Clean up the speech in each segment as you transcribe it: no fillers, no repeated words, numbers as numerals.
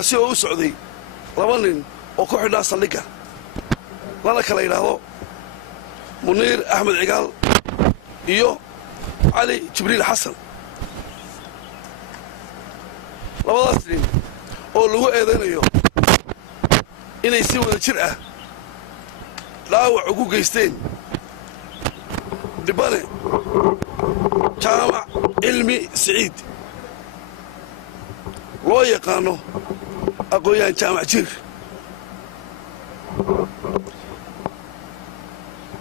kaasi oo u socday laba nin oo ku xidhnaa saldhigga lana kala yidhaahdo muniir axmed cigaal iyo cali jibriil xasan labadaas nin oo lagu eedaynayo inay si wada jir ah dhaawac ugu geysteen dhibane jaamac cilmi siciid loo yaqaano aqoon-yahan jaamac jir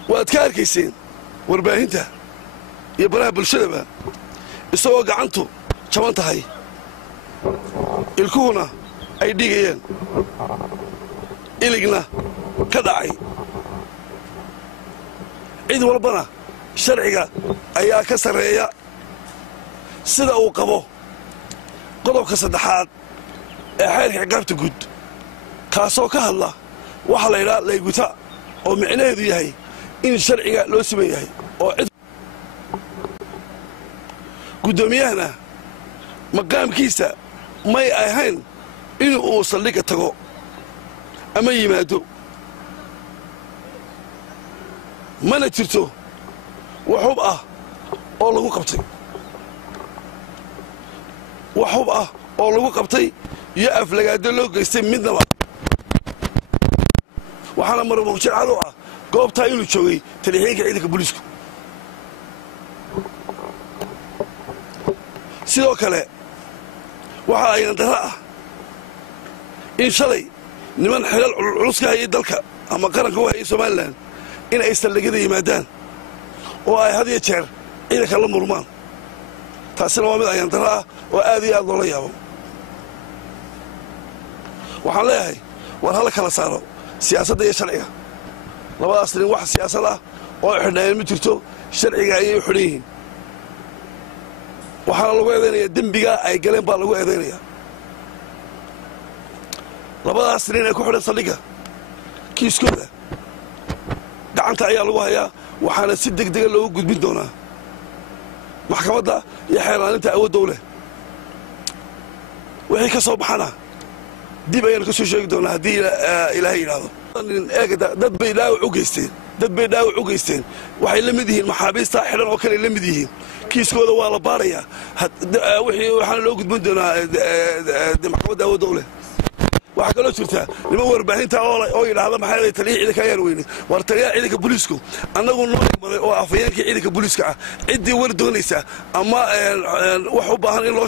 waad ka arkayseen warbaahinta iyo baraha bulshadaba isagoo gacantu jaban tahay ilkuhuna ay dhigayaan iligna ka dhacay cid walbana sharciga ayaa ka sarreeya sida uu qabo qodobka 3aad ee xeerka ciqaabta guud kaasoo ka hadla waxa la yidhaha layguta oo micnaheedu yahay in sharciga loo siman yahay oo cid guddoomiyahana maqaamkiisa may ahayn in uu saldhigga tago ama yimaado mana jirto wax hub ah oo lagu qabtay wax hub ah oo lagu qabtay iyo aflagaado loo geystay midnaba waxaana marmuuqjir cadow ah goobtaa inuu joogay talixiinka ciidanka booliisku sidoo kale waxa ayaan dara ah in shalay niman xilal culus ka hayay dalka ama qaranka u hayay somalilan in ay saldhigyada yimaadaan oo ay had iyo jeer ciidanka la murmaan taasina waa mid ayaan dara ah oo aad iyo aad loola yaabo waxaan leeyahay war hala kala saaro siyaasadda iyo sharciga labadaas nin wax siyaasad ah oo xidhnayeen ma jirto sharciga ayay u xidhan yihiin waxaana lagu eedaynayaa dembiga ay galeen baa lagu eedaynayaa labadaas nin ee ku xidhan saldhigga kiiskooda gacanta ayaa lagu hayaa waxaana si degdega loogu gudbin doonaa maxkamadda iyo xeerlaaninta awoodda u leh wixii ka soo baxana dib ayaanu ka soo sheegi doonaa haddii ilaahay yidhaahdo dad bay dhaawac u geysteen waxay la mid yihiin maxaabiista xidhan oo kale la mid yihiin kiiskooda waa la baarayaa waxaana loo gudbin doonaa maxkamadda awoodda u leh waxaa kaloo jirta niman warbaahinta oo yidhaahda maxaa taliya ciidanka ayaan weynay war taliyaha ciidanka booliisku annagu noo igmaday oo afhayeenkii ciidanka booliiska ah ciddii war doonaysa ama wax u baahan in loo